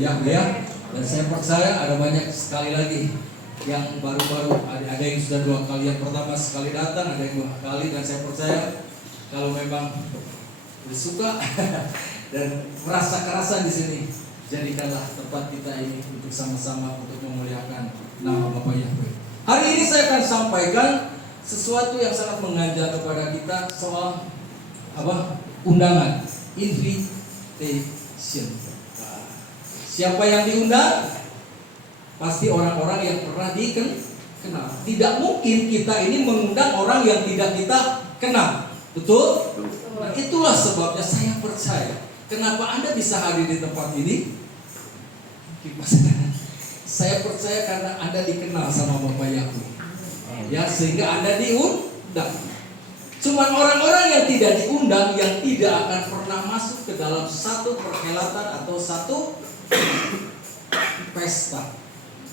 Yahweh ya. Dan saya percaya ada banyak sekali lagi yang baru-baru, ada yang sudah 2 kali, yang pertama sekali datang, ada yang 2 kali, dan saya percaya kalau memang suka dan merasa kerasan di sini, jadikanlah tempat kita ini untuk sama-sama untuk memuliakan nama Bapa Yahweh. Hari ini saya akan sampaikan sesuatu yang sangat mengajak kepada kita soal undangan, invitation. Siapa yang diundang? Pasti orang-orang yang pernah dikenal. Tidak mungkin kita ini mengundang orang yang tidak kita kenal. Betul? Nah, itulah sebabnya saya percaya. Kenapa Anda bisa hadir di tempat ini? Saya percaya karena Anda dikenal sama Bapak Yahweh. Ya, sehingga Anda diundang. Cuman orang-orang yang tidak diundang, yang tidak akan pernah masuk ke dalam satu perhelatan atau satu pesta.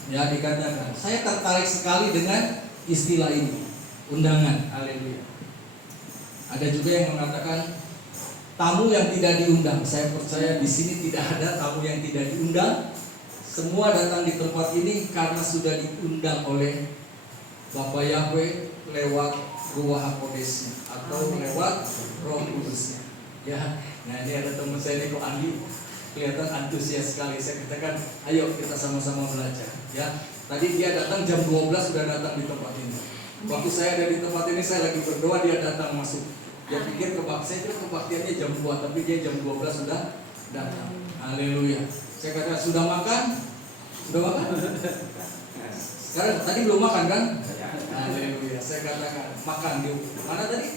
Ya, dikatakan, saya tertarik sekali dengan istilah ini, undangan. Haleluya. Ada juga yang mengatakan tamu yang tidak diundang. Saya percaya di sini tidak ada tamu yang tidak diundang. Semua datang di tempat ini karena sudah diundang oleh Bapak Yahweh lewat Ruach HaKodesnya atau lewat Roh Kudusnya. Ya, nah ini ada teman saya ini kok Andi kelihatan antusias sekali. Saya katakan, ayo kita sama-sama belajar. Ya, tadi dia datang jam 12 sudah datang di tempat ini. Waktu saya ada di tempat ini saya lagi berdoa, dia datang masuk. Dia pikir saya kira kebaktiannya jam 2, tapi dia jam 12 sudah datang. Haleluya. Saya katakan, sudah makan? Sudah makan? Sekarang tadi belum makan kan? Haleluya. Saya katakan, makan di mana tadi?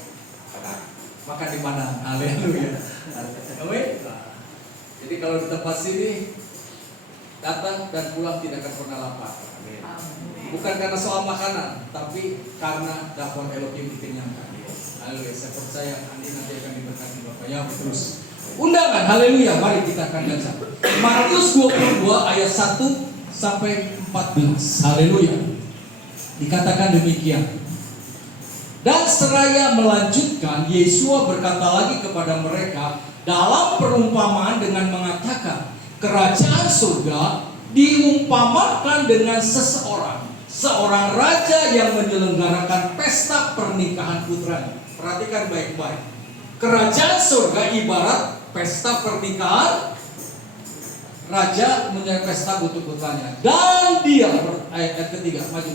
Makan di mana? Haleluya. Jadi kalau di tempat sini datang dan pulang tidak akan pernah lapar. Bukan karena soal makanan, tapi karena dakwah Elohim dikenyangkan. Haleluya. Saya percaya nanti akan diberkati Bapak Yahweh terus. Undangan, haleluya. Mari kita akan baca Markus 22 ayat 1 sampai 14. Haleluya. Dikatakan demikian. Dan seraya melanjutkan, Yesua berkata lagi kepada mereka dalam perumpamaan dengan mengatakan, kerajaan surga diumpamakan dengan seorang raja yang menyelenggarakan pesta pernikahan putranya. Perhatikan baik-baik. Kerajaan surga ibarat pesta pernikahan. Raja menyelenggarakan pesta untuk putranya. Dan dia, ayat ketiga, maju.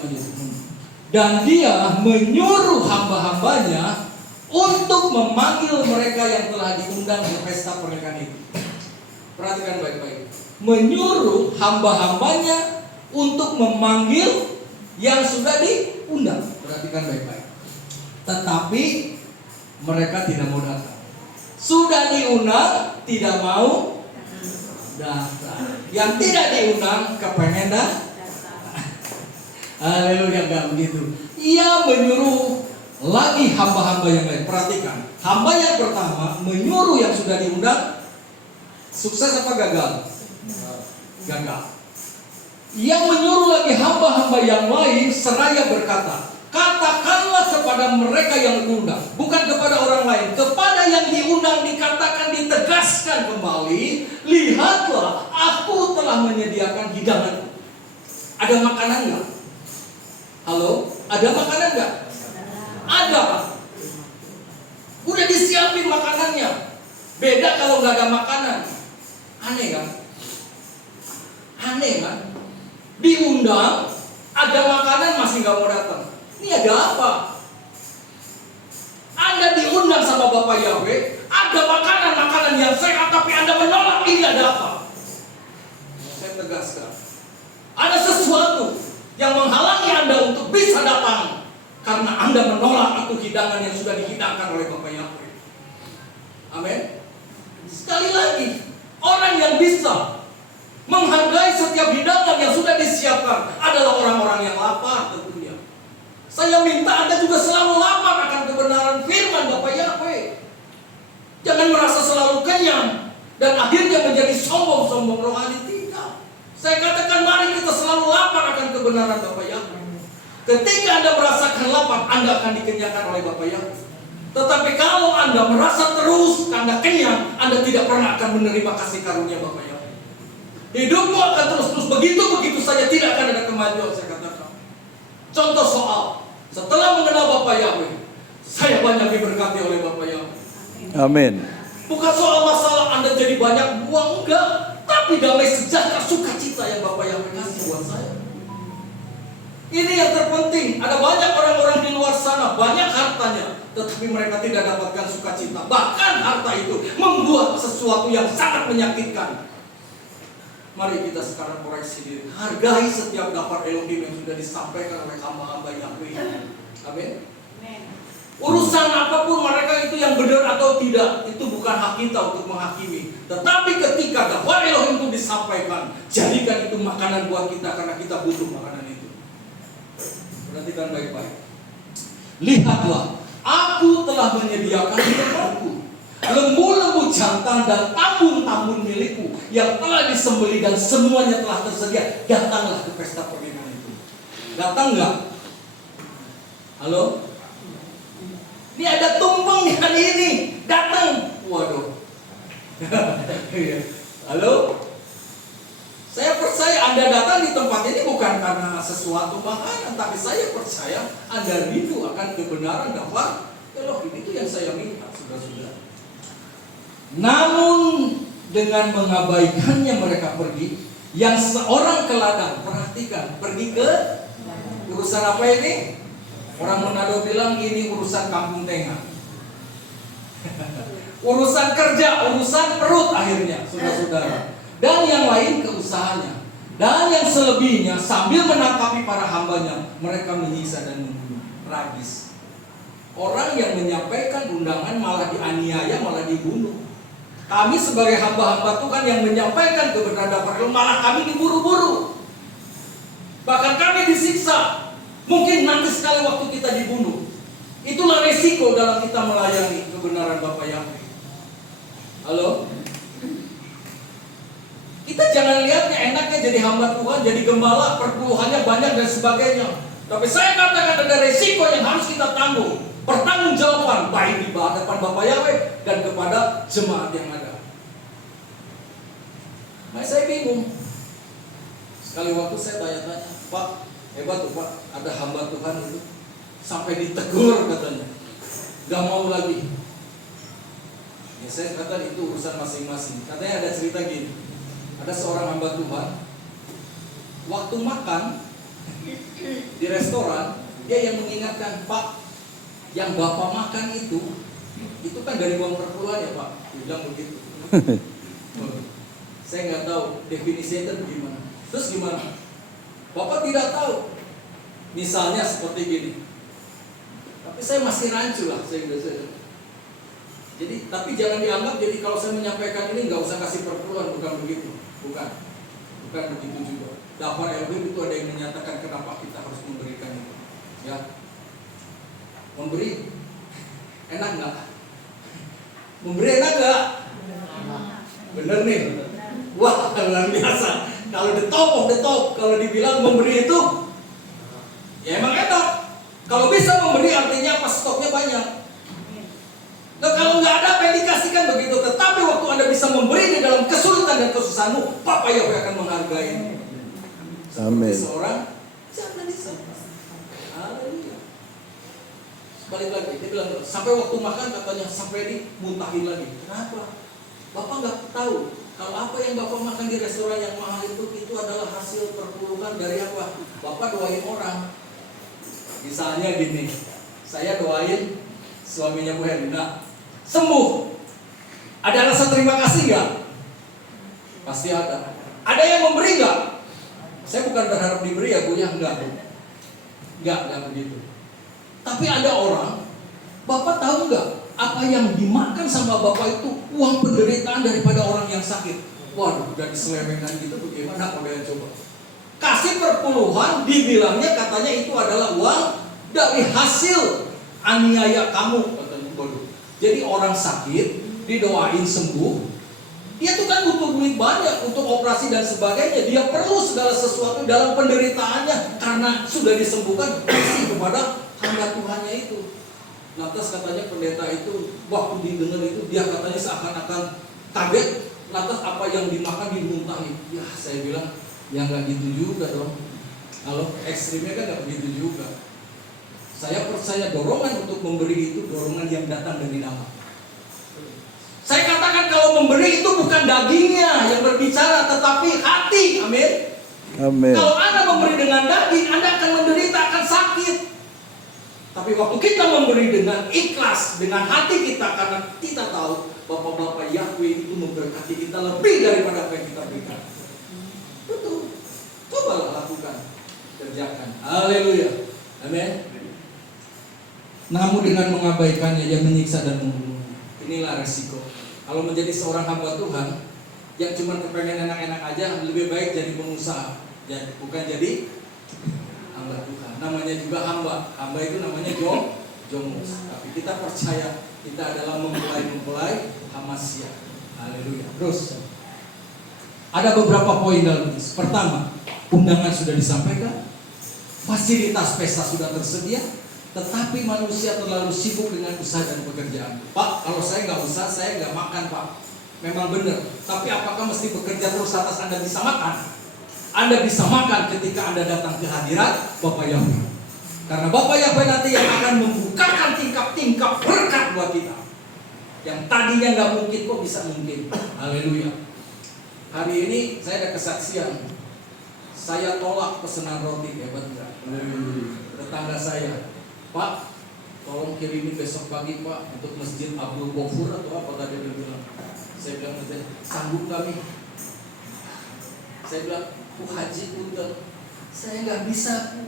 Dan dia menyuruh hamba-hambanya untuk memanggil mereka yang telah diundang di pesta pernikahan itu. Perhatikan baik-baik. Menyuruh hamba-hambanya untuk memanggil yang sudah diundang. Perhatikan baik-baik. Tetapi mereka tidak mau datang. Sudah diundang, tidak mau datang. Yang tidak diundang, kepengen datang. Haleluya, enggak begitu. Ia menyuruh lagi hamba-hamba yang lain. Perhatikan, hamba yang pertama menyuruh yang sudah diundang. Sukses apa gagal? Gagal. Ia menyuruh lagi hamba-hamba yang lain seraya berkata, katakanlah kepada mereka yang diundang, bukan kepada orang lain, kepada yang diundang dikatakan, ditegaskan kembali, lihatlah aku telah menyediakan hidangan. Ada makanan enggak? Halo, ada makanan enggak? Ada. Udah disiapin makanannya. Beda kalau nggak ada makanan. Aneh kan? Aneh kan? Diundang, ada makanan masih nggak mau datang. Ini ada apa? Anda diundang sama Bapak Yahweh, ada makanan yang sehat, tapi Anda menolak. Ini ada apa? Saya tegaskan, ada sesuatu yang menghalangi Anda untuk bisa datang karena Anda menolak aku hidangan yang sudah dihidangkan oleh Bapak Yahweh. Amin. Sekali lagi, orang yang bisa menghargai setiap hidangan yang sudah disiapkan adalah orang-orang yang lapar tentunya. Saya minta Anda juga selalu lapar akan kebenaran firman Bapak Yahweh. Jangan merasa selalu kenyang dan akhirnya menjadi sombong-sombong rohani. Tidak. Saya katakan mari kita selalu lapar akan kebenaran Bapak Yahweh. Ketika Anda merasakan lapar, Anda akan dikenyangkan oleh Bapak Yahweh. Tetapi kalau Anda merasa terus Anda kenyang, Anda tidak pernah akan menerima kasih karunia Bapak Yahweh. Hidupmu akan terus-terus begitu saja, tidak akan ada kemajuan, saya katakan. Contoh soal, setelah mengenal Bapak Yahweh, saya banyak diberkati oleh Bapak Yahweh. Amin. Bukan soal masalah Anda jadi banyak uang, enggak. Tapi damai sejahtera, sukacita yang Bapak Yahweh kasih buat saya. Ini yang terpenting. Ada banyak orang-orang di luar sana, banyak hartanya, tetapi mereka tidak dapatkan sukacita. Bahkan harta itu membuat sesuatu yang sangat menyakitkan. Mari kita sekarang koreksi diri. Hargai setiap daftar Elohim yang sudah disampaikan oleh hamba-hamba Yahweh. Amin. Urusan apapun mereka itu yang benar atau tidak, itu bukan hak kita untuk menghakimi. Tetapi ketika daftar Elohim itu disampaikan, jadikan itu makanan buat kita karena kita butuh makanan itu. Perhatikan baik-baik. Lihatlah, aku telah menyediakan di tempatku lembu-lembu jantan dan tambun-tambun milikku yang telah disembelih dan semuanya telah tersedia. Datanglah ke pesta pernikahan itu. Datang nggak? Halo? Ini ada tumpeng di hari ini. Datang. Waduh. Halo? Saya percaya Anda datang di tempat ini bukan karena sesuatu makanan, tapi saya percaya Anda rindu akan kebenaran daftar Elohim. Itu yang saya minta, saudara-saudara. Namun dengan mengabaikannya mereka pergi, yang seorang ke ladang, perhatikan, pergi ke urusan apa ini? Orang Manado bilang ini urusan kampung tengah. Urusan kerja, urusan perut akhirnya, saudara-saudara. Dan yang lain ke usahanya. Dan yang selebihnya sambil menangkapi para hambanya, mereka menyiksa dan membunuh. Tragis. Orang yang menyampaikan undangan malah dianiaya, malah dibunuh. Kami sebagai hamba-hamba Tuhan yang menyampaikan kebenaran daftar Elohim, malah kami diburu-buru. Bahkan kami disiksa. Mungkin nanti sekali waktu kita dibunuh. Itulah resiko dalam kita melayani kebenaran Bapak Yahweh. Halo? Kita jangan lihatnya enaknya jadi hamba Tuhan, jadi gembala, perpuluhannya banyak dan sebagainya. Tapi saya katakan ada resiko yang harus kita tanggung. Pertanggungjawaban baik di hadapan Bapak Yahweh dan kepada jemaat yang ada. Nah, saya bingung. Sekali waktu saya tanya-tanya, Pak, hebat tuh Pak, ada hamba Tuhan itu sampai ditegur katanya, gak mau lagi. Ya saya kata itu urusan masing-masing. Katanya ada cerita gini, ada seorang hamba Tuhan, waktu makan di restoran, dia yang mengingatkan, Pak, yang Bapak makan itu kan dari uang perpuluhan ya Pak, dia bilang begitu. Saya nggak tahu definisinya itu gimana. Terus gimana? Bapak tidak tahu. Misalnya seperti gini. Tapi saya masih rancu lah, saya. Jadi, tapi jangan dianggap jadi kalau saya menyampaikan ini nggak usah kasih perpuluhan, bukan begitu, bukan begitu juga. Daftar Elohim itu ada yang menyatakan kenapa kita harus memberikan itu, ya. Memberi enak nggak? Memberi enak nggak? Bener nih. Wah, luar biasa. Kalau detop, kalau dibilang memberi itu, ya emang enak. Kalau bisa memberi artinya apa? Stoknya banyak. Nah, kalau nggak ada, apa yang dikasihkan begitu. Tetapi waktu Anda bisa memberi di dalam kesulitan dan kesusahanmu, Papa Yahweh akan menghargai. Amin. Seorang jangan disembah. Haleluya. Balik lagi, dia bilang sampai waktu makan katanya sampai dimuntahin lagi. Kenapa? Bapak nggak tahu kalau apa yang Bapak makan di restoran yang mahal itu adalah hasil perpuluhan dari apa? Bapak doain orang. Misalnya gini, saya doain suaminya Bu Herina sembuh. Ada rasa terima kasih nggak? Pasti ada. Ada yang memberi nggak? Saya bukan berharap diberi ya Bu ya, enggak begitu. Tapi ada orang, Bapak tahu nggak apa yang dimakan sama Bapak itu uang penderitaan daripada orang yang sakit. Waduh, udah diselewengkan gitu bagaimana kalian coba? Kasih perpuluhan, dibilangnya katanya itu adalah uang dari hasil aniaya kamu, katanya. Waduh. Jadi orang sakit didoain sembuh, dia tuh kan butuh duit banyak untuk operasi dan sebagainya. Dia perlu segala sesuatu dalam penderitaannya karena sudah disembuhkan, kasih kepada hamba Tuhannya itu. Lantas katanya pendeta itu waktu didengar itu dia katanya seakan-akan kaget, lantas apa yang dimakan dimuntahin. Ya saya bilang, ya nggak gitu juga dong. Kalau ekstrimnya kan nggak begitu juga. Saya percaya dorongan untuk memberi itu dorongan yang datang dari dalam. Saya katakan kalau memberi itu bukan dagingnya yang berbicara, tetapi hati. Amin. Amin. Kalau Anda memberi dengan daging, Anda akan menderita, akan sakit. Tapi waktu kita memberi dengan ikhlas, dengan hati kita, karena kita tahu Bapak-Bapak Yahweh itu memberkati kita lebih daripada apa yang kita berikan. Betul. Cobalah lakukan, kerjakan. Haleluya. Amin. Namun dengan mengabaikannya, yang menyiksa dan membunuh. Inilah resiko. Kalau menjadi seorang hamba Tuhan yang cuma kepengen enak-enak aja, lebih baik jadi pengusaha, bukan jadi hamba Tuhan. Namanya juga hamba. Hamba itu namanya jomos. Tapi kita percaya kita adalah mempelai Hamasya. Haleluya. Terus ada beberapa poin dalam ini. Pertama, undangan sudah disampaikan, fasilitas pesta sudah tersedia, tetapi manusia terlalu sibuk dengan usaha dan pekerjaan. Pak, kalau saya nggak usaha, saya nggak makan, Pak. Memang benar. Tapi apakah mesti bekerja terus atas Anda bisa makan? Anda bisa makan ketika Anda datang ke hadirat Bapak Yahweh. Karena Bapak Yahweh nanti yang akan membukakan tingkap-tingkap berkat buat kita. Yang tadinya nggak mungkin kok bisa mungkin. Haleluya. Hari ini saya ada kesaksian. Saya tolak pesanan roti, hebat nggak? Tetangga saya, Pak, tolong kirimi besok pagi Pak untuk masjid Abdul Ghafur atau apa tadi dia bilang. Saya bilang, sanggup kami. Saya bilang, Haji Punten, saya nggak bisa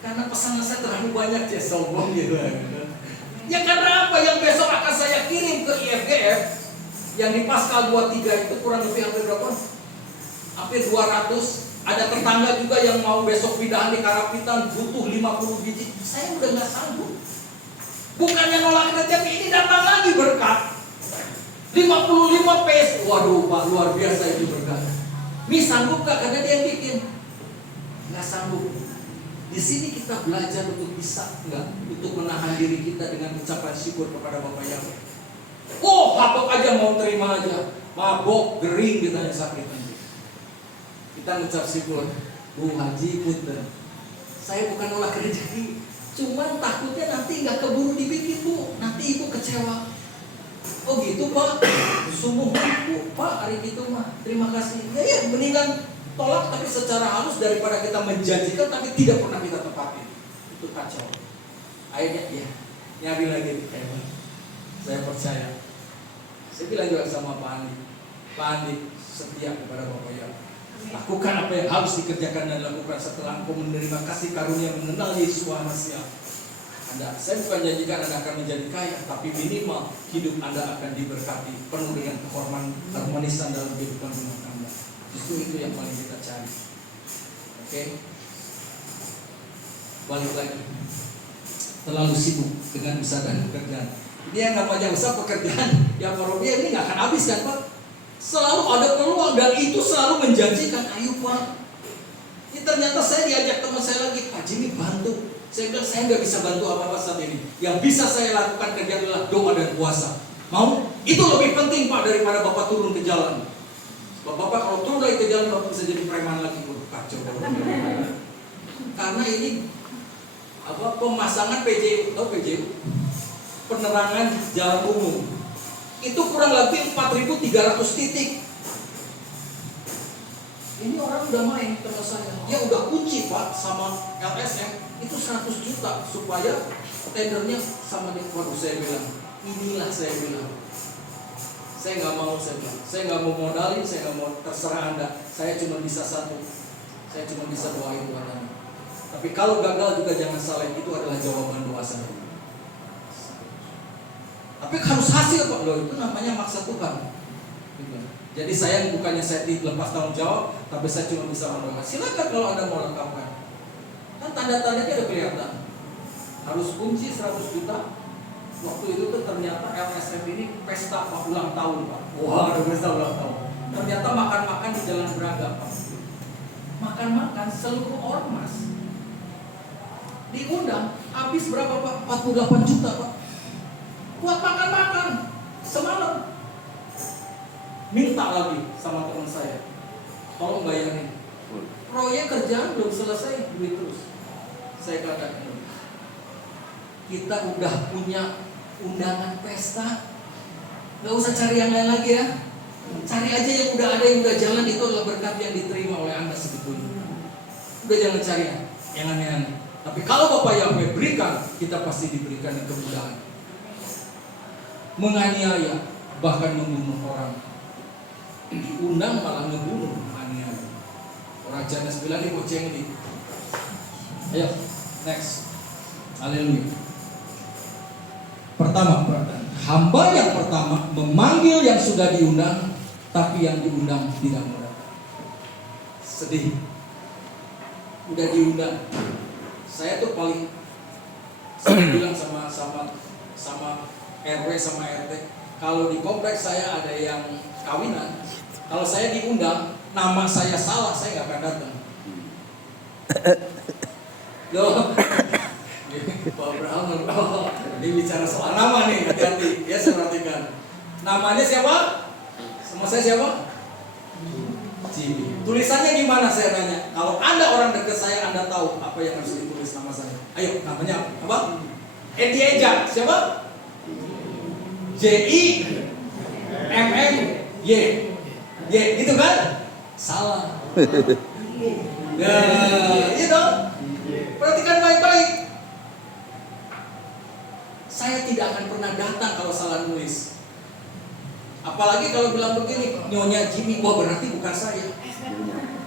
karena pesanan saya terlalu banyak, ya sombong gitu. Ya karena apa? Yang besok akan saya kirim ke IFGF yang di Paskal 23 itu kurang lebih hampir berapa? Hampir 200. Ada tetangga juga yang mau besok pindahan di Karapitan butuh 50 biji. Saya udah nggak sanggup. Bukannya nolak rezeki, ini datang lagi berkat. 55 PS. Waduh Pak, luar biasa itu berkat. Mi sanggup gak? Karena dia yang bikin. Nggak sanggup. Di sini kita belajar untuk bisa nggak, untuk menahan diri kita dengan ucapan syukur kepada Bapak Yahweh. Oh, mabok aja mau terima aja. Mabok, gering kita yang sakit nanti. Kita ngucap syukur, Bu Haji Punten, saya bukan nolak rezeki, cuman takutnya nanti nggak keburu dibikin Bu, nanti Ibu kecewa. Oh gitu Pak, sungguh Bu, Pak hari gitu mah, terima kasih. Ya mendingan tolak tapi secara halus daripada kita menjanjikan tapi tidak pernah kita tepatin. Itu kacau. Akhirnya ya nyari lagi di hebat. Saya percaya. Saya bilang juga sama Pak Andi, Pak Andi setia kepada Bapak Yahweh. Lakukan apa yang harus dikerjakan dan lakukan setelah engkau menerima kasih karunia mengenal Yesus Masia. Saya bukan janjikan Anda akan menjadi kaya, tapi minimal hidup Anda akan diberkati penuh dengan keharmonisan dalam kehidupan rumah tangga. Justru itu yang paling kita cari. Oke? Balik lagi. Terlalu sibuk dengan usaha dan pekerjaan. Ini yang namanya usaha pekerjaan, yang Robi ini nggak akan habis kan Pak? Selalu ada peluang dan itu selalu menjanjikan. Ayo Pak. Ini ternyata saya diajak teman saya lagi, Pak Jimmy bantu. Saya bilang saya nggak bisa bantu apa-apa saat ini. Yang bisa saya lakukan kerja adalah doa dan puasa. Mau? Itu lebih penting Pak daripada Bapak turun ke jalan. Bapak kalau turun lagi ke jalan Bapak bisa jadi preman lagi. Kacau. Karena ini pemasangan PJU, tahu PJU? Penerangan jalan umum. Itu kurang lebih 4.300 titik. Ini orang udah main teman saya. Dia udah kunci Pak sama LSM itu 100 juta supaya tendernya sama dia. Waduh saya bilang, inilah saya bilang. Saya nggak mau, saya bilang. Saya nggak mau modalin, saya nggak mau, terserah Anda. Saya cuma bisa satu. Saya cuma bisa doain Tuhan Anda. Tapi kalau gagal juga jangan salah, itu adalah jawaban doa saya. Tapi harus hasil Pak, loh itu namanya maksa Tuhan. Jadi saya bukannya saya lepas tanggung jawab, tapi saya cuma bisa mendoakan. Silakan kalau Anda mau lengkapkan. Kan tanda-tandanya udah kelihatan. Harus kunci 100 juta. Waktu itu tuh ternyata LSM ini pesta ulang tahun Pak. Wah, ada pesta ulang tahun. Ternyata makan-makan di Jalan Braga Pak. Makan-makan seluruh ormas diundang, habis berapa Pak? 48 juta Pak. Buat makan-makan semalam. minta lagi sama teman saya, tolong bayarin. Proyek kerjaan belum selesai, duit terus. Saya katakan, kita udah punya undangan pesta, nggak usah cari yang lain lagi ya. Cari aja yang udah ada, yang udah jalan. Itu adalah berkat yang diterima oleh Anda sebetulnya. Udah jangan cari yang aneh-aneh. Tapi kalau Bapak Yahweh berikan, kita pasti diberikan yang kemudahan. Menganiaya, bahkan membunuh orang. Diundang malah membunuh, aniaya. Orang Janus bilang ini boceng ini. Ayo, next. Haleluya. Pertama, hamba yang pertama memanggil yang sudah diundang, tapi yang diundang tidak mau datang. Sedih. Udah diundang. Saya tuh paling bilang sama RW sama RT, kalau di kompleks saya ada yang kawinan, kalau saya diundang, nama saya salah, saya nggak akan datang. Loh, Pak Abraham, ini bicara soal nama nih, hati-hati, ya saya perhatikan. Namanya siapa? Sama saya siapa? Jimmy. Tulisannya gimana saya tanya? Kalau Anda orang dekat saya, Anda tahu apa yang harus ditulis nama saya. Ayo, namanya apa? Edi Eja, siapa? J-I-M-M-Y. Y, gitu kan? Salah. Nah, gitu. Perhatikan baik-baik. Saya tidak akan pernah datang kalau salah nulis. Apalagi kalau bilang begini, Nyonya Jimmy, wah berarti bukan saya.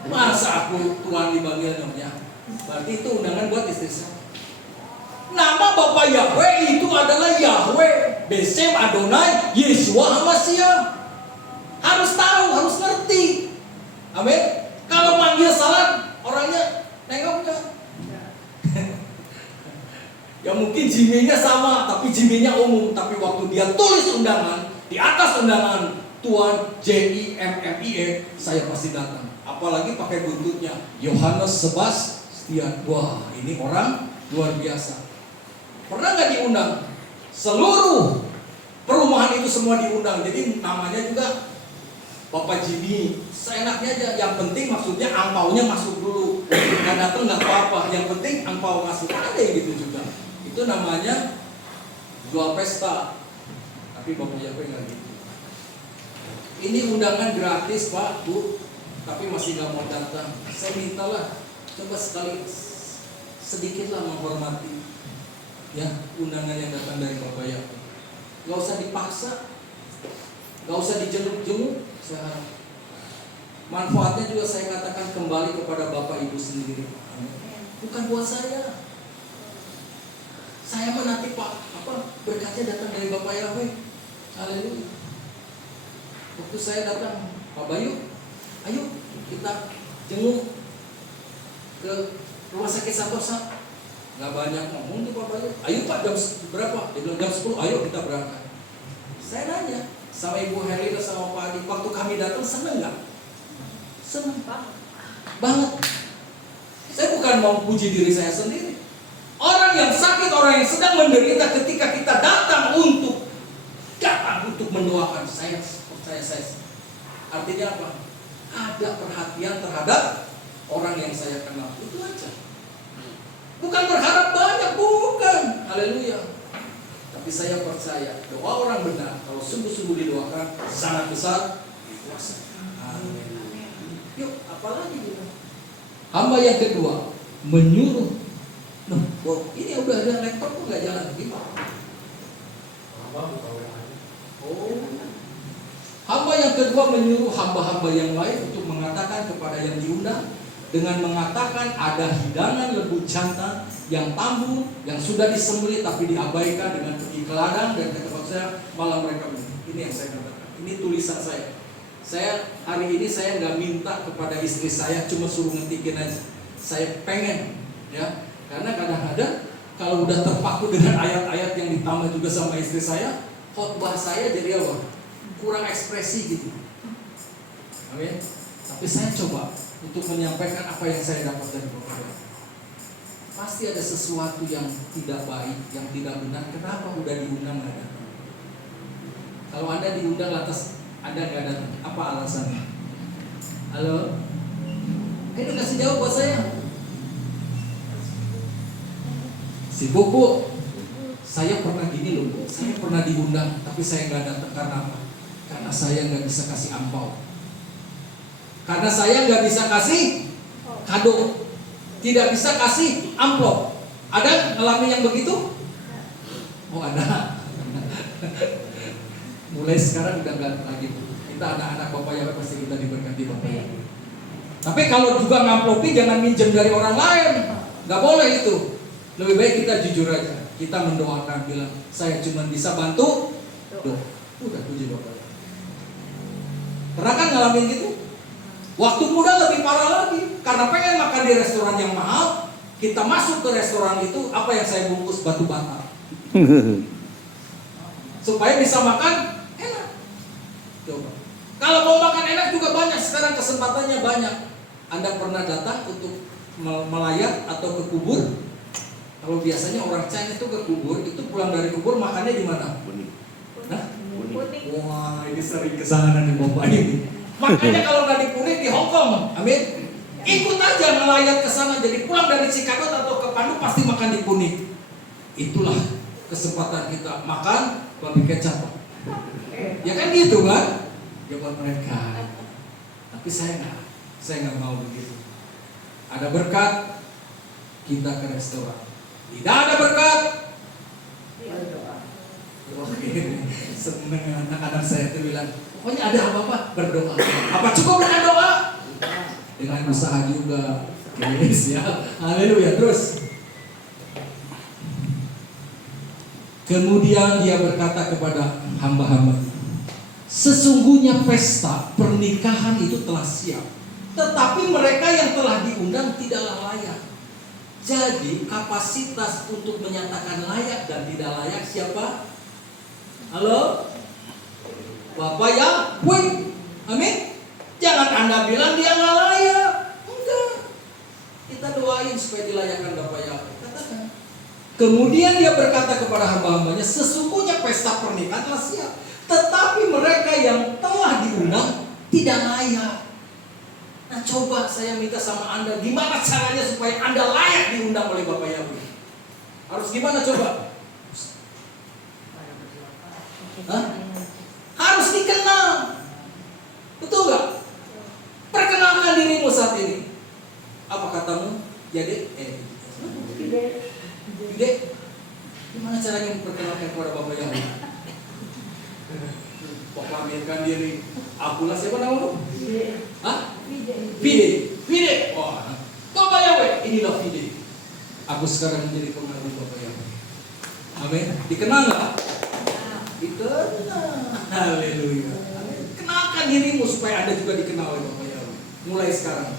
Masa aku tuan dipanggil Nyonya? Berarti itu undangan buat istri saya. Nama Bapak Yahweh itu adalah Yahweh, Besem Adonai, Yeshua HaMashiach. Harus tahu, harus ngerti. Amin. Kalau manggil salah, orangnya nengoknya. Ya mungkin Jimmy-nya sama, tapi Jimmy-nya umum. Tapi waktu dia tulis undangan, di atas undangan Tuan Jimmy, saya pasti datang. Apalagi pakai buntutnya Yohanes Sebastian. Wah, ini orang luar biasa. Pernah nggak diundang? Seluruh perumahan itu semua diundang. Jadi namanya juga Bapak Jimmy. Seenaknya aja. Yang penting maksudnya angpaunya masuk dulu. Nggak datang nggak apa-apa. Yang penting angpau masuk. Ada yang gitu juga. Itu namanya jual pesta. Tapi Bapak Yahweh nggak gitu. Ini undangan gratis Pak, Bu, tapi masih nggak mau datang. Saya mintalah, coba sekali sedikitlah menghormati ya undangan yang datang dari Bapak Yahweh. Nggak usah dipaksa, nggak usah dijenguk-jenguk. Saya harap manfaatnya juga saya katakan kembali kepada Bapak Ibu sendiri. Bukan buat saya. Saya menanti berkatnya datang dari Bapak Yahweh. Haleluya. Waktu saya datang, Pak Bayu, ayo kita jenguk ke rumah sakit Santosa. Gak banyak ngomong tuh Pak Bayu. Ayo Pak, jam berapa? Dia bilang jam 10, ayo kita berangkat. Saya nanya sama Ibu Herlina sama Pak Adi, waktu kami datang seneng gak? Seneng banget. Saya bukan mau puji diri saya sendiri. Orang yang sakit, orang yang sedang menderita, ketika kita datang untuk mendoakan, saya artinya apa? Ada perhatian terhadap orang yang saya kenal. Itu aja. Bukan berharap banyak, bukan. Haleluya. Tapi saya percaya doa orang benar kalau sungguh-sungguh didoakan sangat besar kuasa. Amin. Yuk, apalagi kita? Hamba yang kedua menyuruh. Ini udah ada laptop kok nggak jalan gimana? Hamba yang kedua menyuruh hamba-hamba yang lain untuk mengatakan kepada yang diundang dengan mengatakan ada hidangan lembu jantan yang tambun yang sudah disembelih tapi diabaikan dengan pergi ke ladang dan ke tempat saya malah mereka ini yang saya katakan. Ini tulisan saya. Saya hari ini saya nggak minta kepada istri saya cuma suruh ngetikin aja. Saya pengen ya karena kadang-kadang kalau udah terpaku dengan ayat-ayat yang ditambah juga sama istri saya, khotbah saya jadi apa? Kurang ekspresi gitu. Amin. Tapi saya coba untuk menyampaikan apa yang saya dapat dari Bapak. Pasti ada sesuatu yang tidak baik, yang tidak benar. Kenapa udah diundang nggak datang? Kalau Anda diundang lantas Anda nggak datang, apa alasannya? Halo? Ayo kasih jawab buat saya. Sibuk Bu. Saya pernah gini loh Bu, saya pernah diundang, tapi saya nggak datang karena apa? Karena saya nggak bisa kasih angpau. Karena saya nggak bisa kasih kado, tidak bisa kasih amplop. Ada ngalamin yang begitu? Oh ada. Mulai sekarang udah nggak lagi. Kita anak-anak Bapak Yahweh pasti kita diberkati Bapak Yahweh. Tapi kalau juga ngamplopi jangan minjem dari orang lain, nggak boleh itu. Lebih baik kita jujur aja. Kita mendoakan, bilang saya cuma bisa bantu doa. Udah puji Bapak. Pernah kan ngalamin gitu? Waktu muda lebih parah lagi. Karena pengen makan di restoran yang mahal, kita masuk ke restoran itu, apa yang saya bungkus? Batu bata. Supaya bisa makan enak. Coba. Kalau mau makan enak juga banyak. Sekarang kesempatannya banyak. Anda pernah datang untuk melayat atau ke kubur? Kalau biasanya orang China itu ke kubur, itu pulang dari kubur makannya di mana? Nah? Wah, ini sering kesana nih Bapak ini. Makanya kalau nggak di Pune, di Hong Kong, amin. Ikut aja melayat ke sana. Jadi pulang dari Chicago atau ke Pandu pasti makan di Pune. Itulah kesempatan kita makan babi kecap. Ya kan gitu kan? Ya buat mereka. Tapi saya nggak mau begitu. Ada berkat, kita ke restoran. Tidak ada berkat, berdoa. Oke, seneng anak-anak saya itu bilang, pokoknya ada apa-apa berdoa. Apa cukup dengan doa? Dengan usaha juga. Yes, ya. Haleluya. Terus. Kemudian dia berkata kepada hamba-hamba, sesungguhnya pesta pernikahan itu telah siap, tetapi mereka yang telah diundang tidaklah layak. Jadi kapasitas untuk menyatakan layak dan tidak layak siapa? Halo? Bapak Yahweh. Amin. Jangan Anda bilang dia nggak layak. Enggak. Kita doain supaya dilayakkan Bapak Yahweh. Katakan. Kemudian dia berkata kepada hamba-hambanya, sesungguhnya pesta pernikahan telah siap, tetapi mereka yang telah diundang tidak layak. Nah coba saya minta sama Anda, gimana caranya supaya Anda layak diundang oleh Bapak Yahweh? Harus gimana coba? Hah? Harus dikenal. Betul nggak? Perkenalkan dirimu saat ini. Apa katamu? Jadi, gimana caranya memperkenalkan kepada Bapak Yahweh? Pamerkan diri. Akulah siapa namamu? Hah? Fide. Wah, Bapak Yahweh, inilah Fide. Aku sekarang menjadi pengaruh Bapak Yahweh. Amin. Dikenal nggak? Dikenal. Haleluya. Kenalkan dirimu supaya Anda juga dikenal oleh Bapak Yahweh. Mulai sekarang.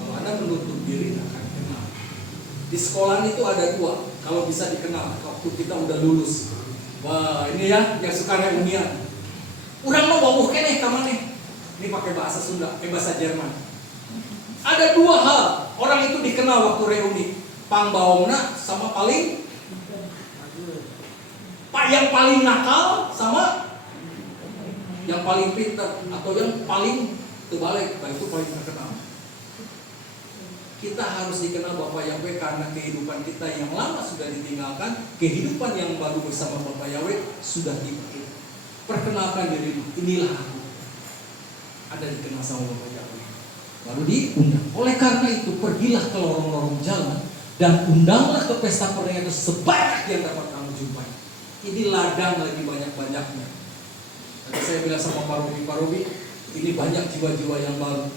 Kalau Anda menutup diri, nggak akan kenal. Di sekolah itu ada dua. Kalau bisa dikenal, waktu kita udah lulus. Wah, ini ya yang suka reunian. Urang mau bawa nih kamu nih. Ini pakai bahasa Sunda, bahasa Jerman. Ada dua hal orang itu dikenal waktu reuni. Pangbaongna sama paling yang paling nakal sama yang paling pintar atau yang paling terbalik, itu paling terkenal. Kita harus dikenal Bapak Yahweh karena kehidupan kita yang lama sudah ditinggalkan, kehidupan yang baru bersama Bapak Yahweh sudah dipakai. Perkenalkan dirimu, inilah aku. Ada dikenal sama Bapak Yahweh, baru diundang. Oleh karena itu pergilah ke lorong-lorong jalan dan undanglah ke pesta pernikahan itu sebanyak yang dapat kamu jumpai. Ini ladang lagi banyak-banyaknya. Tadi saya bilang sama Pak Robi, ini banyak jiwa-jiwa yang baru.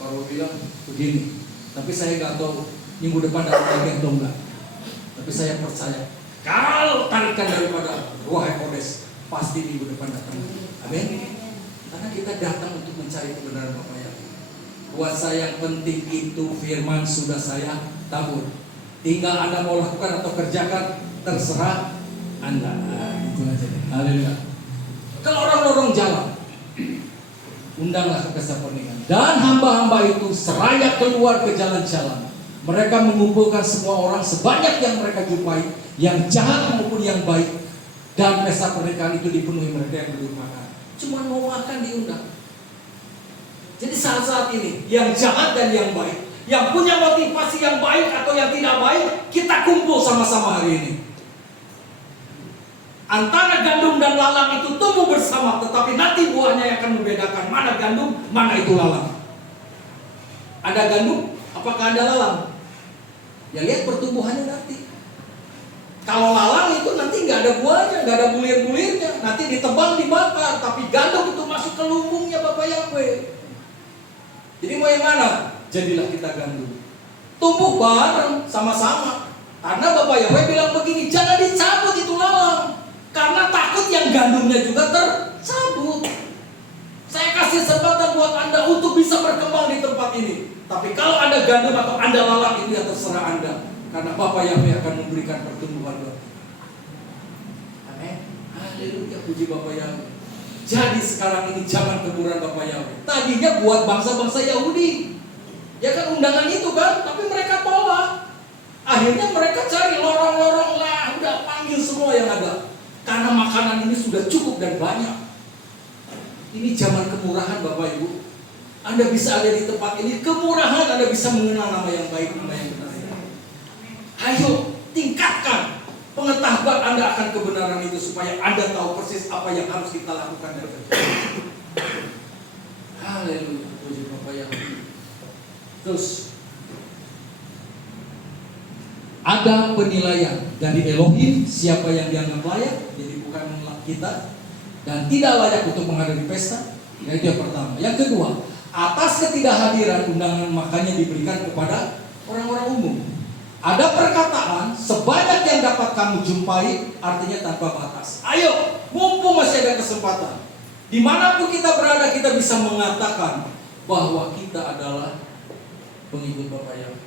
Pak Robi bilang begini, tapi saya nggak tahu minggu depan datang lagi atau enggak. Tapi saya percaya kalau tarikan daripada Ruach Hekodes pasti minggu depan datang. Amin. Karena kita datang untuk mencari kebenaran Bapak Yahweh. Buat saya yang penting itu firman sudah saya tabur. Tinggal Anda mau lakukan atau kerjakan, terserah Anda. Itu aja. Haleluya. Kalau orang-orang jalan, undanglah ke pesta pernikahan. Dan hamba-hamba itu seraya keluar ke jalan-jalan. Mereka mengumpulkan semua orang sebanyak yang mereka jumpai, yang jahat maupun yang baik. Dan pesta pernikahan itu dipenuhi mereka yang belum makan. Cuma mau makan diundang. Jadi saat-saat ini, yang jahat dan yang baik, yang punya motivasi yang baik atau yang tidak baik, kita kumpul sama-sama hari ini. Antara gandum dan lalang itu tumbuh bersama, tetapi nanti buahnya yang akan membedakan mana gandum, mana itu lalang. Ada gandum, apakah ada lalang? Ya lihat pertumbuhannya nanti. Kalau lalang itu nanti nggak ada buahnya, nggak ada bulir-bulirnya, nanti ditebang, dibakar. Tapi gandum itu masuk ke lumbungnya Bapak Yahweh. Jadi mau yang mana? Jadilah kita gandum. Tumbuh bareng, sama-sama. Karena Bapak Yahweh bilang begini, jangan dicabut itu lalang. Karena takut yang gandumnya juga tercabut. Saya kasih kesempatan buat Anda untuk bisa berkembang di tempat ini. Tapi kalau Anda gandum atau Anda lalang, itu ya terserah Anda. Karena Bapak Yahweh akan memberikan pertumbuhan buat kita. Amin. Haleluya, puji Bapak Yahweh. Jadi sekarang ini zaman teguran Bapak Yahweh. Tadinya buat bangsa-bangsa Yahudi. Ya kan undangan itu kan, tapi mereka tolak. Akhirnya mereka cari lorong-lorong lah, udah panggil semua yang ada. Karena makanan ini sudah cukup dan banyak. Ini zaman kemurahan Bapak Ibu. Anda bisa ada di tempat ini, kemurahan. Anda bisa mengenal nama yang baik, nama yang benar. Ayo tingkatkan pengetahuan Anda akan kebenaran itu, supaya Anda tahu persis apa yang harus kita lakukan dan kerjakan. Haleluya, puji Bapak Yahweh. Terus ada penilaian dari Elohim siapa yang dianggap layak, jadi bukan kita, dan tidak layak untuk menghadiri pesta. Itu yang pertama. Yang kedua, atas ketidakhadiran undangan makanya diberikan kepada orang-orang umum. Ada perkataan sebanyak yang dapat kamu jumpai, artinya tanpa batas. Ayo, mumpung masih ada kesempatan. Dimanapun kita berada, kita bisa mengatakan bahwa kita adalah pengikut Bapak Yahweh.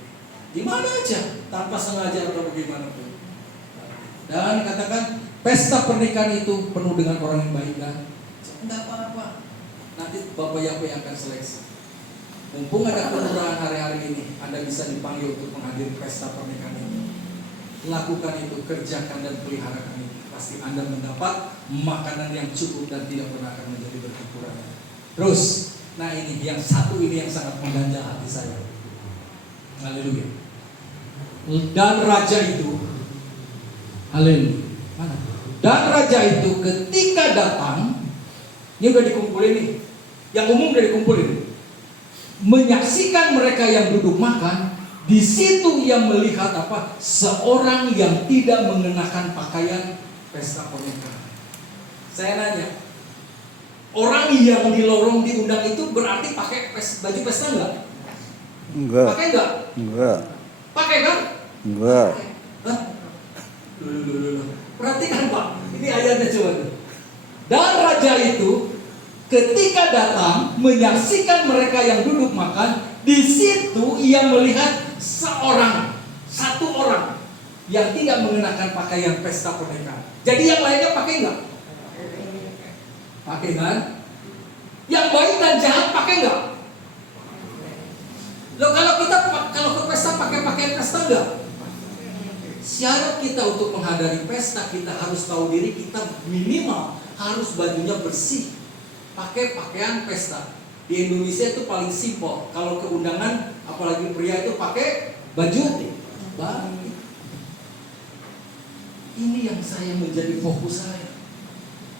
Di mana aja, tanpa sengaja atau bagaimanapun. Dan katakan pesta pernikahan itu penuh dengan orang yang baik kan? Enggak apa-apa. Nanti Bapak Yahweh akan seleksi. Mumpung ada kelurahan hari-hari ini, Anda bisa dipanggil untuk menghadiri pesta pernikahan ini. Lakukan itu, kerjakan dan peliharakan itu. Pasti Anda mendapat makanan yang cukup dan tidak pernah akan menjadi berkekurangan. Terus, nah ini yang satu ini yang sangat mengganjal hati saya. Haleluya. Dan raja itu, haleluya, mana? Dan raja itu ketika datang, ini udah dikumpulin nih, yang umum udah dikumpulin, menyaksikan mereka yang duduk makan. Di situ yang melihat apa? Seorang yang tidak mengenakan pakaian pesta pernikahan. Saya nanya, orang yang di lorong diundang itu berarti pakai baju pesta enggak? Enggak. Pakai enggak? Enggak. Pakai kan? Enggak. Hah? Perhatikan Pak, ini ayatnya coba. Dan raja itu ketika datang menyaksikan mereka yang duduk makan, di situ ia melihat satu orang yang tidak mengenakan pakaian pesta pernikahan. Jadi yang lainnya pakai enggak? Pakai kan? Yang baik dan jahat pakai enggak? Loh, kalau ke pesta pakai pakaian pesta enggak? Syarat kita untuk menghadiri pesta, kita harus tahu diri kita minimal harus bajunya bersih, pakai pakaian pesta. Di Indonesia itu paling simpel. Kalau ke undangan, apalagi pria itu pakai baju batik. Ini yang saya menjadi fokus saya.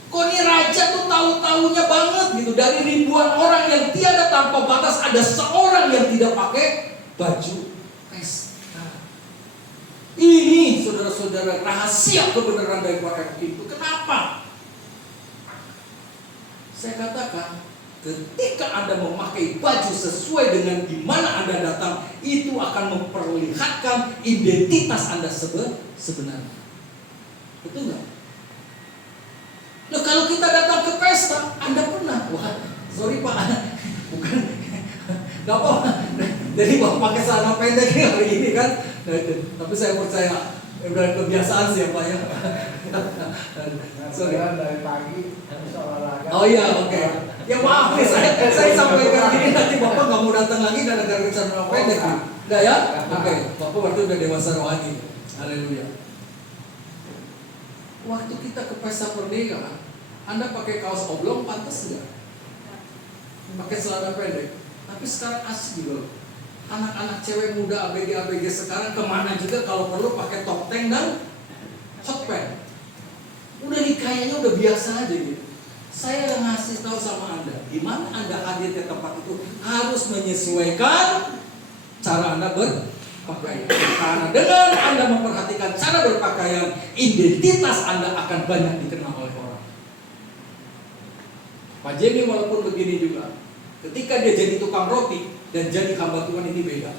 Kok ini raja tuh tahu-tahunya banget gitu. Dari ribuan orang yang tiada tanpa batas, ada seorang yang tidak pakai baju pesta. Ini saudara-saudara rahasia kebenaran dari Bapak itu. Kenapa? Saya katakan, ketika Anda memakai baju sesuai dengan di mana Anda datang, itu akan memperlihatkan identitas Anda sebenarnya. Betul nggak? Loh, kalau kita datang ke pesta, Anda pernah, wah, sorry Pak, bukan, nggak apa, jadi Bapak pakai celana pendek hari ini kan, tapi saya percaya udah kebiasaan sih ya Pak ya. Sorry. Dari pagi habis olahraga. Oh iya, oke. Ya maaf nih, saya sampaikan gini, nanti Bapak nggak mau datang lagi dan ada celana pendek nih. Enggak ya? Oke, Bapak berarti udah dewasa rohani. Haleluya. Waktu kita ke pesta pernikahan, Anda pakai kaos oblong pantas nggak? Pakai celana pendek. Tapi sekarang asik gitu loh. Anak-anak cewek muda ABG sekarang kemana juga kalau perlu pakai top tank dan hot pants. Udah kayaknya udah biasa aja gitu. Saya ngasih tahu sama Anda, gimana Anda hadir ke tempat itu harus menyesuaikan cara Anda berpakaian. Karena dengan Anda memperhatikan cara berpakaian, identitas Anda akan banyak dikenal oleh orang. Pak Jimmy walaupun begini juga, ketika dia jadi tukang roti dan jadi hamba Tuhan ini beda.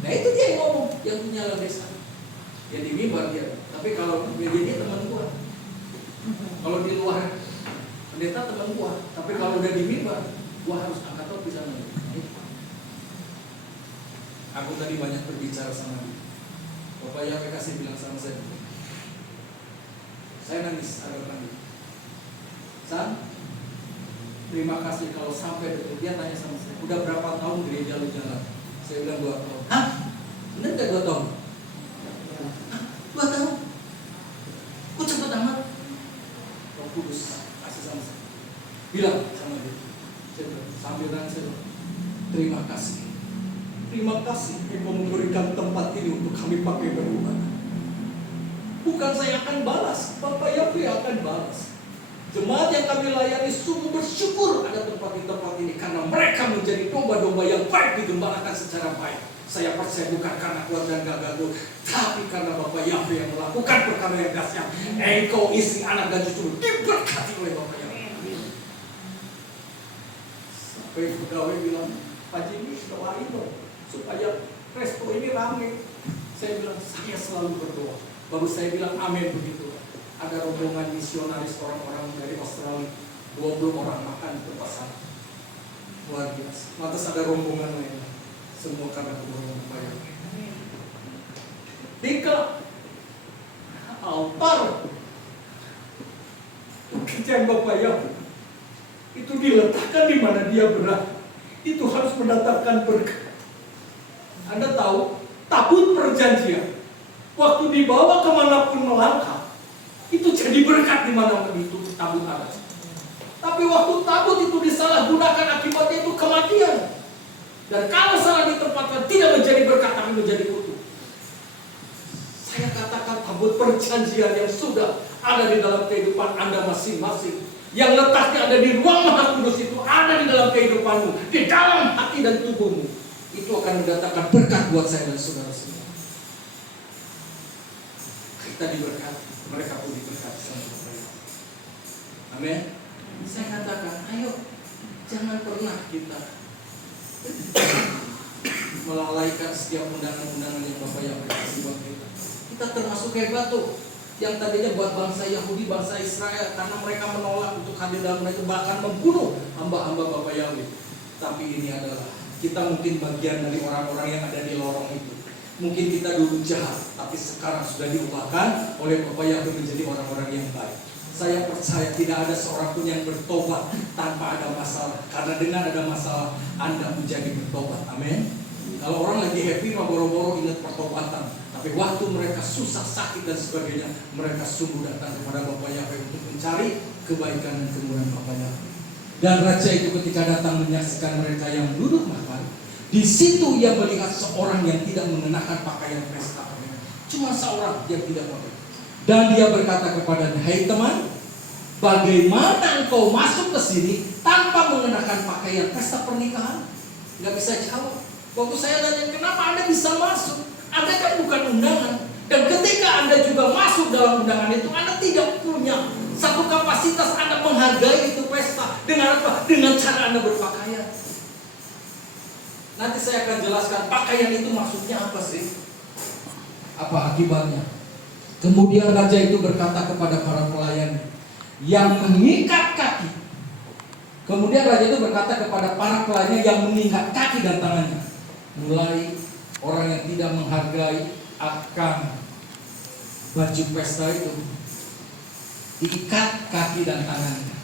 Nah itu dia yang ngomong, yang punya desa. Dia di mimbar dia, tapi kalau dia teman gua. Kalau di luar pendeta teman gua, tapi kalau udah di mimbar, gua harus angkat topi sama dia. Aku tadi banyak berbicara sama dia. Bapak Yahweh kasih bilang sama saya nangis, agak nangis. San, terima kasih kalau sampai detik. Dia tanya sama saya, udah berapa tahun gereja lu jalan? Saya bilang 2 tahun. Hah? Bener gak 2 tahun? Hah? 2 tahun? Kok cepet amat? Roh Kudus kasih sama saya. Bilang sama dia. Saya bilang, sambil nangis saya bilang, terima kasih. Terima kasih Engkau memberikan tempat ini untuk kami pakai beribadah. Bukan saya akan balas, Bapak Yahweh akan balas. Jemaat yang kami layani sungguh bersyukur ada tempat di tempat ini karena mereka menjadi domba-domba yang baik digembalakan secara baik. Saya percaya bukan karena kuat dan gagah, tapi karena Bapak Yahweh yang melakukan perkara yang dahsyat. Engkau isi anak dan cucu diberkati oleh Bapak Yahweh. Sampai pegawai bilang, Pak Jimmy doain dong supaya resto ini ramai. Saya bilang saya selalu berdoa. Baru saya bilang amin begitu. Ada rombongan misionaris orang-orang dari Australia, 20 orang makan di tempat sana. Luar biasa. Lantas ada rombongan lain. Semua karena kebenaran Bapak Yahweh. Ketika altar pekerjaan Bapak Yahweh itu diletakkan di mana dia berada, itu harus mendatangkan berkat. Anda tahu, tabut perjanjian waktu dibawa kemanapun melangkah itu jadi berkat di mana itu tabut ada. Tapi waktu tabut itu disalahgunakan akibatnya itu kematian. Dan kalau salah ditempatkan tidak menjadi berkat tapi menjadi kutuk. Saya katakan tabut perjanjian yang sudah ada di dalam kehidupan Anda masing-masing, yang letaknya ada di ruang Maha Kudus itu ada di dalam kehidupanmu, di dalam hati dan tubuhmu, itu akan mendatangkan berkat buat saya dan saudara semua. Kita diberkati, mereka pun diberkati sama Bapak. Amin. Saya katakan, ayo jangan pernah kita melalaikan setiap undangan-undangan yang Bapak Yahweh kasih buat kita. Kita termasuk hebat tuh. Yang tadinya buat bangsa Yahudi, bangsa Israel, karena mereka menolak untuk hadir dalam itu, bahkan membunuh hamba-hamba Bapak Yahweh. Tapi ini adalah kita mungkin bagian dari orang-orang yang ada di lorong itu. Mungkin kita dulu jahat, tapi sekarang sudah diubahkan oleh Bapak Yahweh menjadi orang-orang yang baik. Saya percaya tidak ada seorang pun yang bertobat tanpa ada masalah. Karena dengan ada masalah, Anda menjadi bertobat. Amin. Kalau orang lagi happy, mah boro-boro ingat pertobatan. Tapi waktu mereka susah, sakit dan sebagainya, mereka sungguh datang kepada Bapak Yahweh untuk mencari kebaikan dan kemuliaan Bapak Yahweh. Dan Raja itu ketika datang menyaksikan mereka yang duduk makan, di situ ia melihat seorang yang tidak mengenakan pakaian pesta. Cuma seorang yang tidak pakai. Dan dia berkata kepadanya, "Hai teman, bagaimana engkau masuk ke sini tanpa mengenakan pakaian pesta pernikahan?" Gak bisa jawab. Waktu saya tanya, kenapa Anda bisa masuk? Anda kan bukan undangan. Dan ketika Anda juga masuk dalam undangan itu, Anda tidak punya satu kapasitas Anda menghargai itu pesta. Dengan apa? Dengan cara Anda berpakaian. Nanti saya akan jelaskan pakaian itu maksudnya apa sih? Apa akibatnya? Kemudian raja itu berkata kepada para pelayan yang mengikat kaki. Kemudian raja itu berkata kepada para pelayan yang mengikat kaki dan tangannya. Mulai orang yang tidak menghargai akan baju pesta itu, diikat kaki dan tangannya.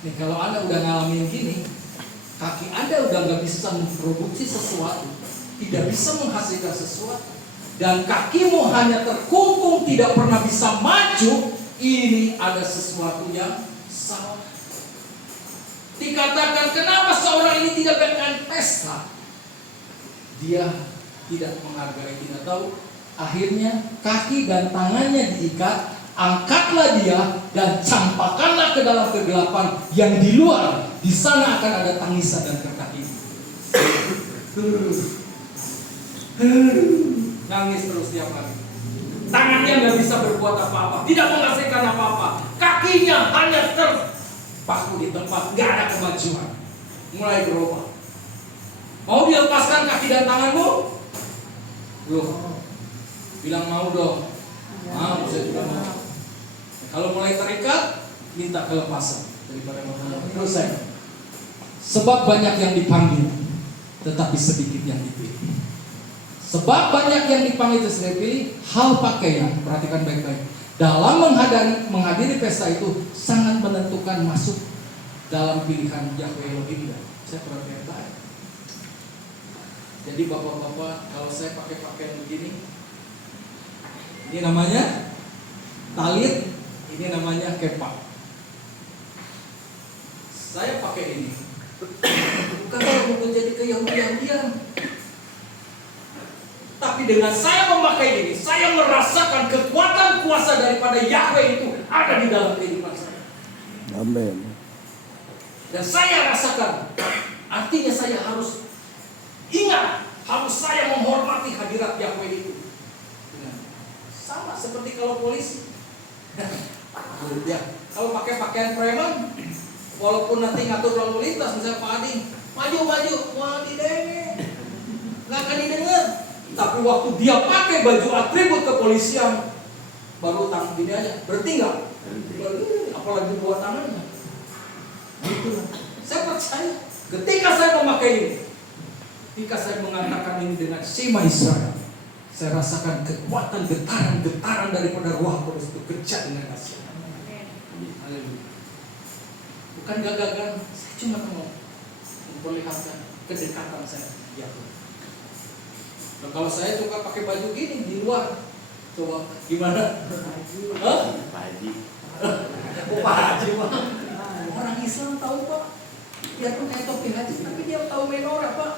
Nih kalau Anda udah ngalamin gini, kaki Anda udah gak bisa memproduksi sesuatu, tidak bisa menghasilkan sesuatu. dan kakimu hanya terkungkung tidak pernah bisa maju, ini ada sesuatu yang salah. Dikatakan kenapa seorang ini tidak berkan pesta? Dia tidak menghargai, tidak tahu. Akhirnya kaki dan tangannya diikat, angkatlah dia dan campakkanlah ke dalam kegelapan yang di luar. Di sana akan ada tangisan dan kertakian. Nangis terus tiap hari. Tangannya nggak bisa berbuat apa-apa, tidak menghasilkan apa-apa. Kakinya hanya terpaku di tempat, nggak ada kemajuan. Mulai berubah. Mau dilepaskan kaki dan tanganmu? Loh, bilang mau dong. Mau, saya juga mau. Kalau mulai terikat, minta kelepasan daripada mau selesai. Sebab banyak yang dipanggil, tetapi sedikit yang dipilih. Sebab banyak yang dipanggil dan dipilih, hal pakaian, perhatikan baik-baik. Dalam menghadiri pesta itu sangat menentukan masuk dalam pilihan Yahweh Elohim. Saya perhatikan baik. Jadi bapak-bapak, kalau saya pakai pakaian begini, ini namanya talit, ini namanya kepak. Saya pakai ini bukan untuk menjadi keyahudian, tapi dengan saya memakai ini, saya merasakan kekuatan kuasa daripada Yahweh itu ada di dalam kehidupan saya. Amin. Dan saya rasakan, artinya saya harus ingat, harus saya menghormati hadirat Yahweh itu. Sama seperti kalau polisi. Ya, kalau pakai pakaian preman, walaupun nanti ngatur lalu lintas, misalnya Pak Adi, maju, wah didenge, nggak akan didengar. Tapi waktu dia pakai baju atribut kepolisian, baru tangan gini aja, berarti nggak? Apalagi dua tangannya. Gitu. Saya percaya, ketika saya memakai ini, ketika saya mengatakan ini dengan Shema Israel, saya rasakan kekuatan getaran daripada Roh Kudus itu kerja dengan dahsyat. Haleluya. Bukan gagagan, saya cuma mau memperlihatkan kedekatan saya. Ya. Nah, kalau saya suka pakai baju gini di luar, coba gimana? Hah? Pak Haji. Oh, Pak Haji, Pak. Orang Islam tahu, Pak. Biarpun kayak topi haji, tapi dia tahu menorah, Pak.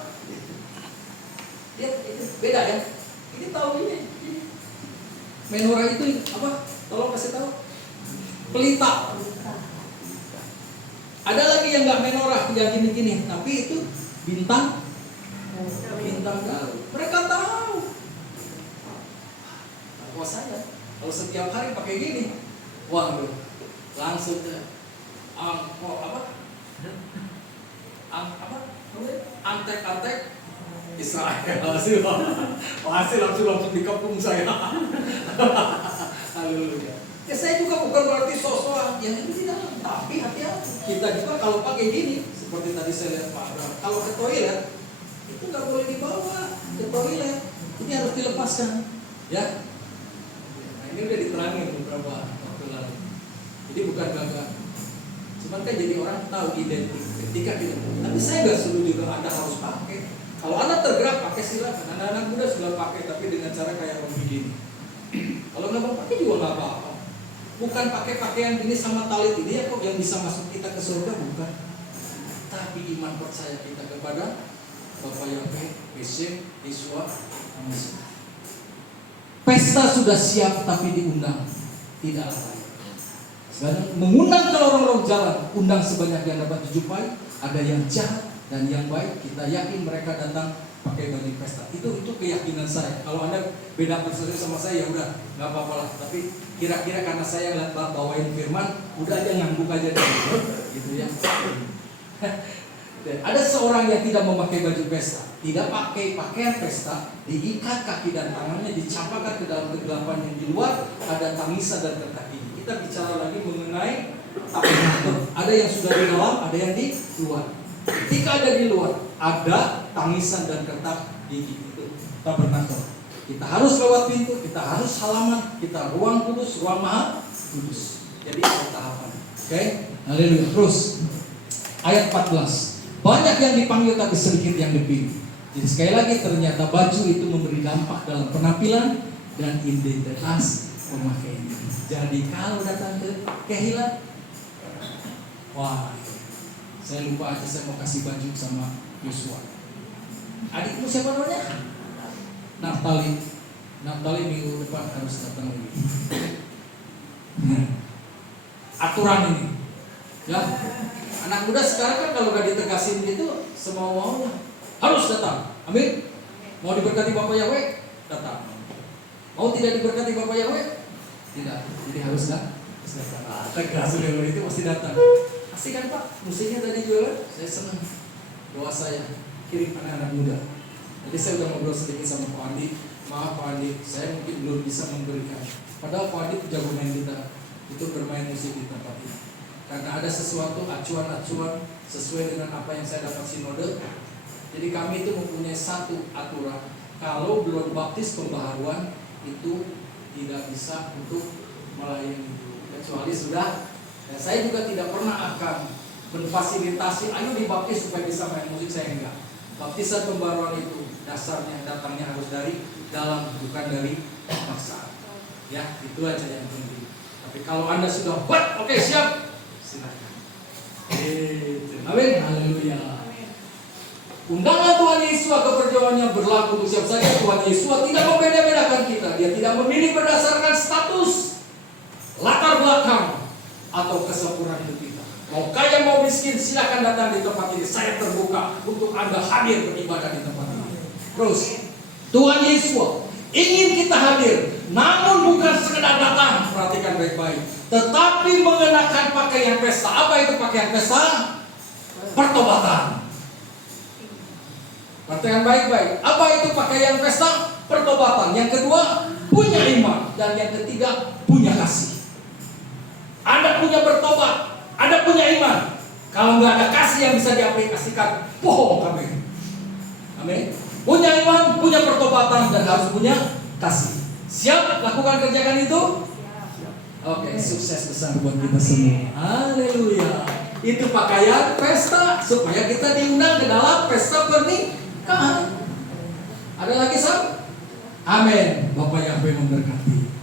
Dia itu beda ya. Ini tahu ini. Menorah itu apa? Tolong kasih tahu. Pelita. Ada lagi yang nggak menorah, yang gini-gini, tapi itu bintang Galuh. Mereka tahu. Nah, saya kalau setiap hari pakai gini, waduh, langsung ke antek Israel pasti langsung dikepung saya. Haleluya. Ya saya juga bukan berarti sosok yang itu tidak, tapi hati-hati. Kita juga kalau pakai gini, seperti tadi saya lihat Pak Abraham, kalau ke toilet itu nggak boleh dibawa ke toilet, ini harus dilepaskan, ya. Nah, ini udah diterangin beberapa waktu lalu. Jadi bukan gagal, cuman kan jadi orang tahu identik ketika kita. Tapi saya nggak suruh juga Anda harus pakai. Kalau Anda tergerak pakai silakan. Anak-anak muda sudah pakai, tapi dengan cara kayak begini. Kalau nggak mau pakai juga nggak apa-apa. Bukan pakai pakaian ini sama talit ini ya kok yang bisa masuk kita ke surga, bukan. Tapi iman percaya kita kepada Bapa Yahweh, Yesus, Yesus, pesta sudah siap tapi diundang tidak lain. Sekarang mengundang ke lorong-lorong jalan, undang sebanyak yang dapat dijumpai. Ada yang jahat dan yang baik, kita yakin mereka datang pakai baju pesta. Itu keyakinan saya. Kalau Anda beda perspektif sama saya, ya udah nggak apa-apa lah. Tapi kira-kira karena saya lihat bawain firman, udah aja ngangguk aja deh, gitu ya. Dan ada seorang yang tidak memakai baju pesta, tidak pakai pakaian pesta, diikat kaki dan tangannya, dicampakkan ke dalam kegelapan yang di luar, ada tangisan dan terkaki. Kita bicara lagi mengenai tabernakel. Ada yang sudah di dalam, ada yang di luar. Ketika ada di luar, ada tangisan dan kertak di itu tabernakel. Kita harus lewat pintu, kita harus halaman, kita ruang kudus, ruang maha kudus. Jadi ada tahapan. Oke? Haleluya. Terus ayat 14. Banyak yang dipanggil tapi sedikit yang dipilih. Jadi sekali lagi ternyata baju itu memberi dampak dalam penampilan dan identitas pemakainya. Jadi kalau datang ke Kehila, wah, saya lupa aja saya mau kasih baju sama Yosua. Adikmu siapa namanya? Naftali minggu depan harus datang lagi. Aturan ini, ya. Anak muda sekarang kan kalau gak ditegasin gitu, semau maunya harus datang. Amin. Mau diberkati Bapak Yahweh, datang. Mau tidak diberkati Bapak Yahweh, tidak. Jadi harus datang. Tegas kalau itu mesti datang. Asik kan Pak? Musiknya tadi jualan, saya senang. Doa saya kirim anak-anak muda. Jadi saya udah ngobrol sedikit sama Pak Andi. Maaf Pak Andi, saya mungkin belum bisa memberikan. Padahal Pak Andi jago main kita, itu bermain musik di tempat ini. Karena ada sesuatu acuan-acuan sesuai dengan apa yang saya dapat sinode. Jadi kami itu mempunyai satu aturan. Kalau belum baptis pembaharuan itu tidak bisa untuk melayani kecuali sudah. Dan saya juga tidak pernah akan memfasilitasi ayo dibaptis supaya bisa main musik, saya enggak. Baptisan pembaruan itu dasarnya datangnya harus dari dalam, bukan dari paksaan. Ya, itu aja yang penting. Tapi kalau Anda sudah buat, oke, siap, silakan. Amin. Haleluya. Undangan Tuhan Yesus ke perjamuannya berlaku untuk siapa saja. Tuhan Yesus tidak membeda-bedakan kita. Dia tidak memilih berdasarkan status, latar belakang, atau kesempurnaan hidup kita. Mau kaya mau miskin, silakan datang di tempat ini. Saya terbuka untuk Anda hadir beribadah di tempat ini. Terus, Tuhan Yesus ingin kita hadir, namun bukan sekedar datang. Perhatikan baik-baik. Tetapi mengenakan pakaian pesta. Apa itu pakaian pesta? Pertobatan. Perhatikan baik-baik. Apa itu pakaian pesta? Pertobatan. Yang kedua, punya iman. Dan yang ketiga, punya kasih. Anda punya bertobat, Anda punya iman. Kalau nggak ada kasih yang bisa diaplikasikan, bohong kami. Amin. Punya iman, punya pertobatan, dan harus punya kasih. Siap lakukan kerjakan itu? Siap. Oke, sukses besar buat kita semua. Haleluya. Itu pakaian pesta supaya kita diundang ke dalam pesta pernikahan. Ada lagi, Sam? Amin. Bapak Yahweh memberkati.